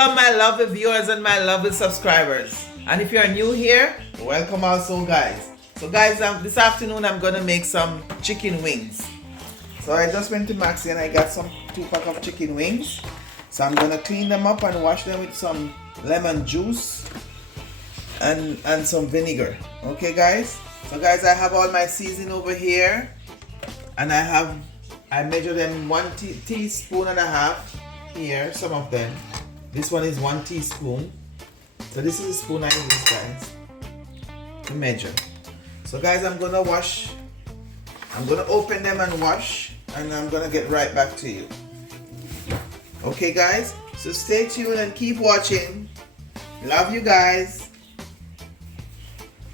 Hello, my lovely viewers and my lovely subscribers. And if you're new here, welcome also, guys. So, guys, this afternoon I'm gonna make some chicken wings. So I just went to Maxi and I got some 2 pack of chicken wings. So I'm gonna clean them up and wash them with some lemon juice and some vinegar. Okay, guys. So, guys, I have all my seasoning over here, and I measure them 1.5 teaspoons here. Some of them. This one is 1 teaspoon. So this is a spoon I use, guys, to measure. So, guys, I'm gonna open them and wash, and I'm gonna get right back to you. Okay, guys, so stay tuned and keep watching. Love you guys.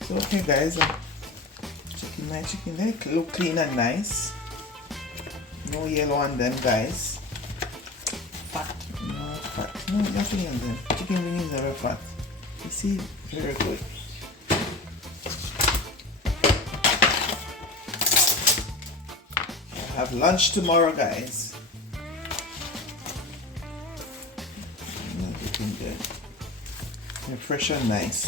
So, okay, guys, my chicken, they look clean and nice. No yellow on them, guys. Fat. No fat. No, nothing on them. Chicken wings are fat. You see, very good. I have lunch tomorrow, guys. Looking good. They're fresh and nice.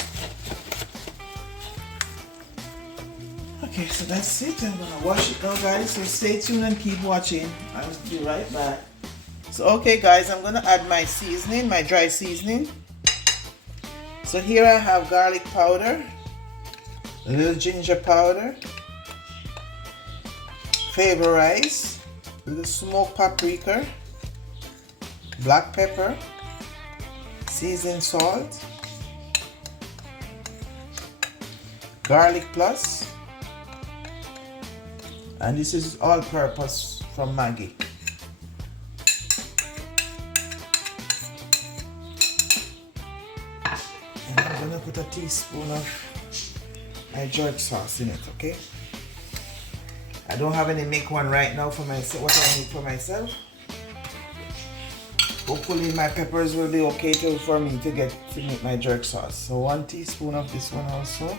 Okay, so that's it. I'm gonna wash it now, guys. So stay tuned and keep watching. I'll be right back. So, okay, guys, I'm gonna add my seasoning, my dry seasoning. So here I have garlic powder, a little ginger powder, flavor rice, a little smoked paprika, black pepper, seasoned salt, garlic plus, and this is all-purpose from Maggi. And I'm gonna put a teaspoon of my jerk sauce in it, okay? I don't have any make one right now for myself. What I need for myself. Hopefully my peppers will be okay for me to make my jerk sauce. So 1 teaspoon of this one also.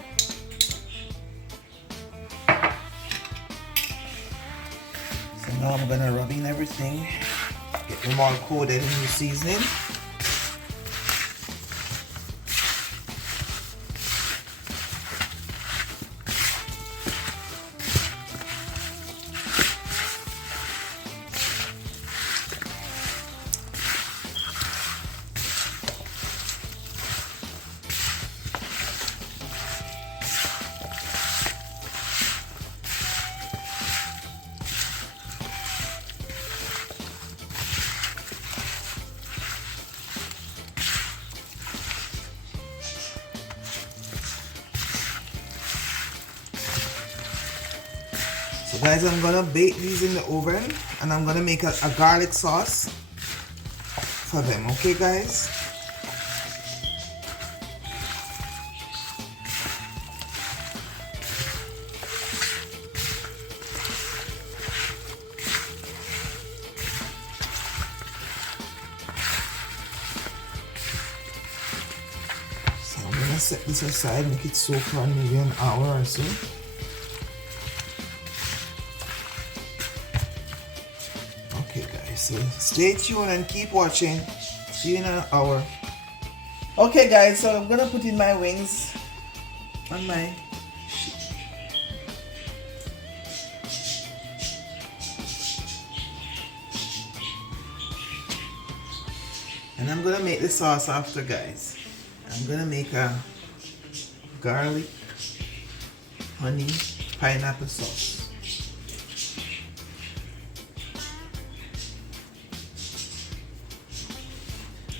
Now I'm gonna rub in everything, get them all coated in the seasoning. So, guys, I'm gonna bake these in the oven, and I'm gonna make a garlic sauce for them. Okay, guys? So I'm gonna set this aside, make it soak for maybe an hour or so. Okay, guys, so stay tuned and keep watching. See you in an hour. Okay, guys, so I'm gonna put in my wings on my sheet. And I'm gonna make the sauce after, guys. I'm gonna make a garlic, honey, pineapple sauce.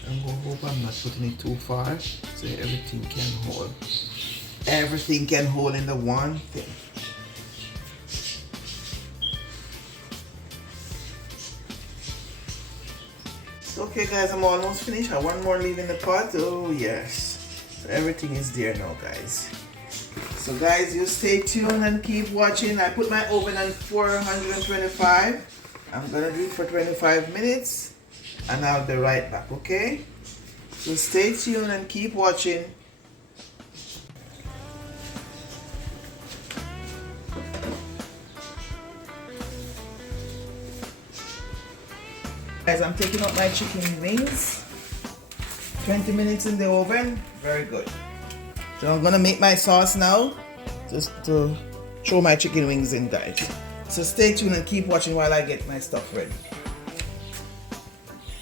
I'm gonna hope I'm not putting it too far so everything can hold. Everything can hold in the one thing. Okay, guys, I'm almost finished. I have one more leave in the pot. Oh yes, so everything is there now, guys. So, guys, you stay tuned and keep watching. I put my oven on 425. I'm gonna do it for 25 minutes, and I'll be right back. Okay, so stay tuned and keep watching. Guys, I'm taking out my chicken wings. 20 minutes in the oven. Very good. So I'm gonna make my sauce now, just to throw my chicken wings in, guys. So stay tuned and keep watching while I get my stuff ready.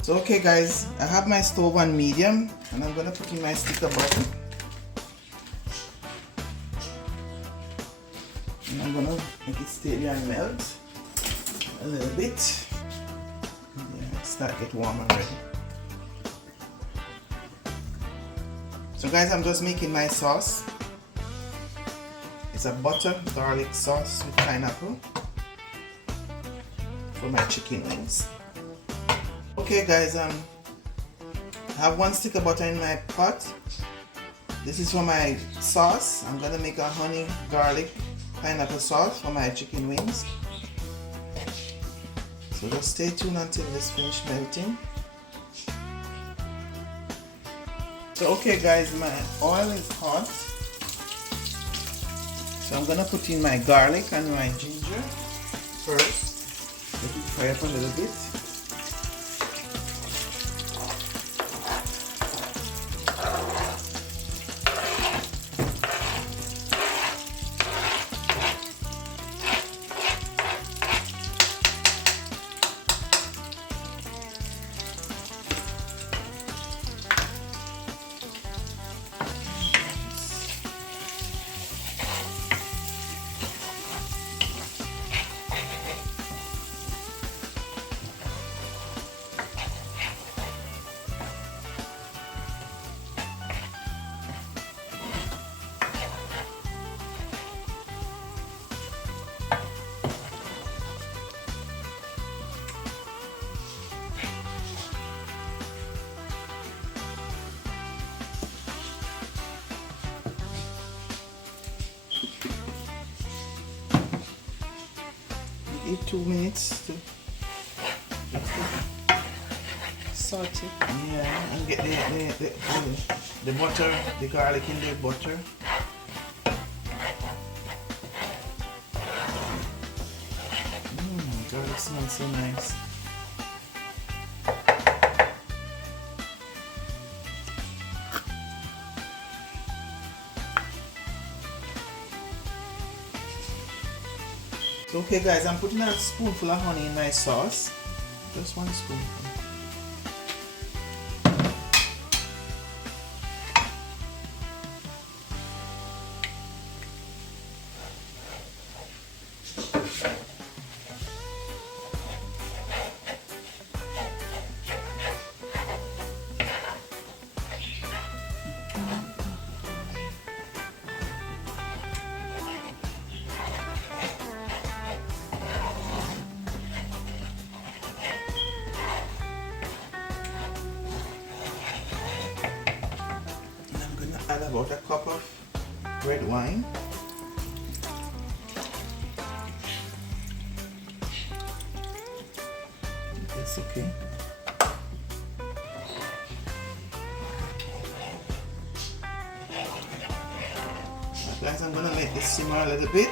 So okay guys, I have my stove on medium and I'm gonna put in my stick of butter. And I'm gonna make it steady and melt a little bit. Yeah, start get warm already. So guys, I'm just making my sauce. It's a butter garlic sauce with pineapple for my chicken wings. Okay guys, I have 1 stick of butter in my pot. This is for my sauce. I'm gonna make a honey garlic pineapple sauce for my chicken wings. So just stay tuned until this finishes melting. So okay guys, my oil is hot. So I'm gonna put in my garlic and my ginger first. Let it fry up a little bit. Give 2 minutes to salt it. Yeah, and get the butter, the garlic in the butter. Garlic smells so nice. So okay guys, I'm putting a spoonful of honey in my sauce. Just 1 spoonful. Add about a cup of red wine. That's okay. Guys, I'm gonna let this simmer a little bit.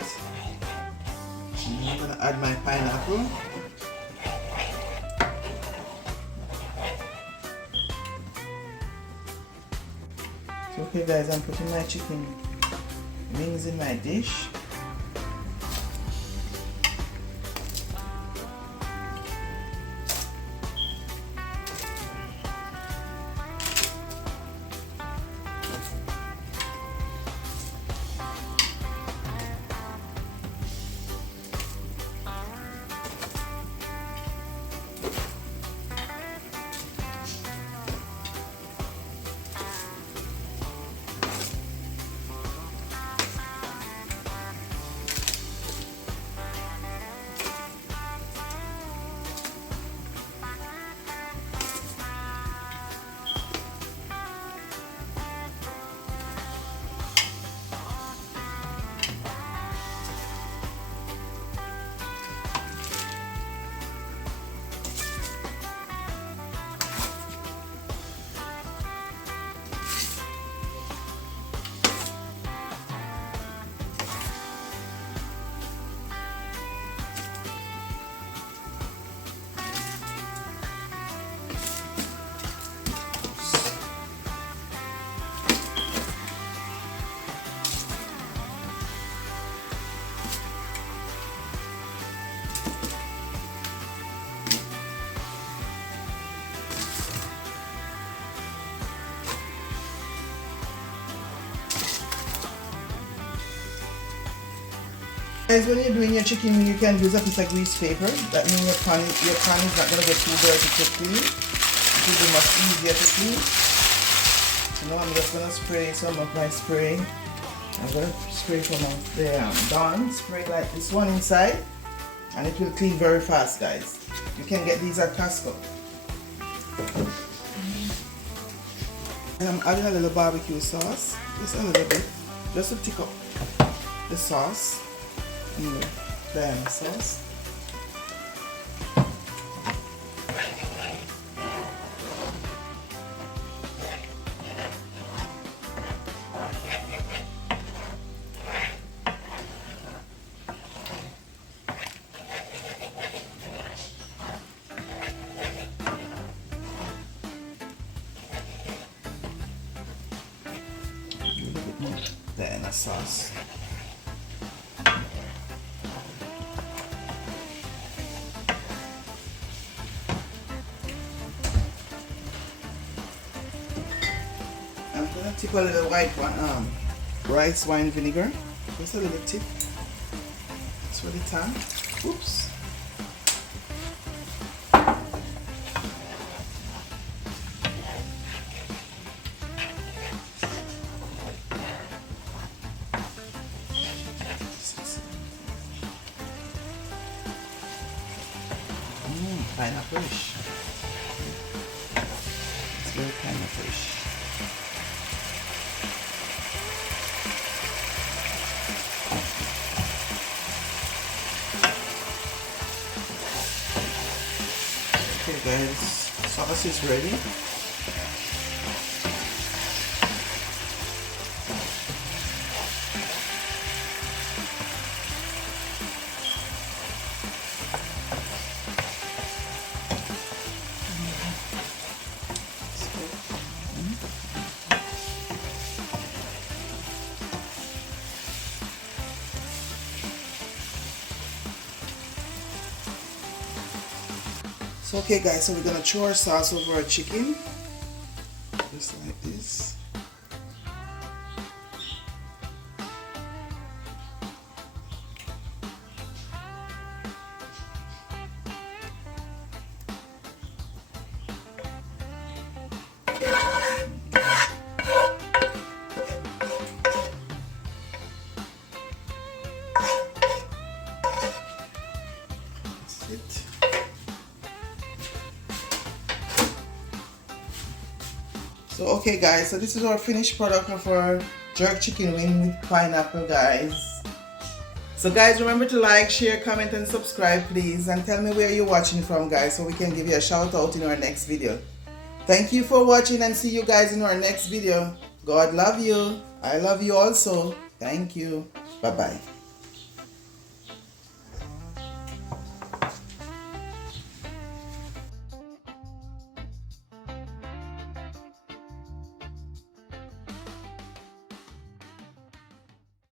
And I'm gonna add my pineapple. Okay guys, I'm putting my chicken wings in my dish. Guys, when you're doing your chicken wing, you can use a piece of grease paper. That means your pan is not going to get too dirty to clean. It will be much easier to clean. So now I'm just going to spray some of my spray. I'm going to spray some of the Dawn spray like this one inside. And it will clean very fast, guys. You can get these at Costco. And I'm adding a little barbecue sauce. Just a little bit. Just to thick up the sauce. Then sauce. A little bit more. Then a sauce. I'm gonna tip a little rice wine vinegar. Just a little tip. That's for the time. Oops. Pineapple-ish. It's very pineapple-ish. Okay guys, sauce is ready. So okay guys, so we're gonna throw our sauce over our chicken, just like this. That's it. So okay guys, so this is our finished product of our jerk chicken wing with pineapple, guys. So guys, remember to like, share, comment and subscribe please, and tell me where you're watching from guys, so we can give you a shout out in our next video. Thank you for watching and see you guys in our next video. God love you. I love you also. Thank you. Bye bye.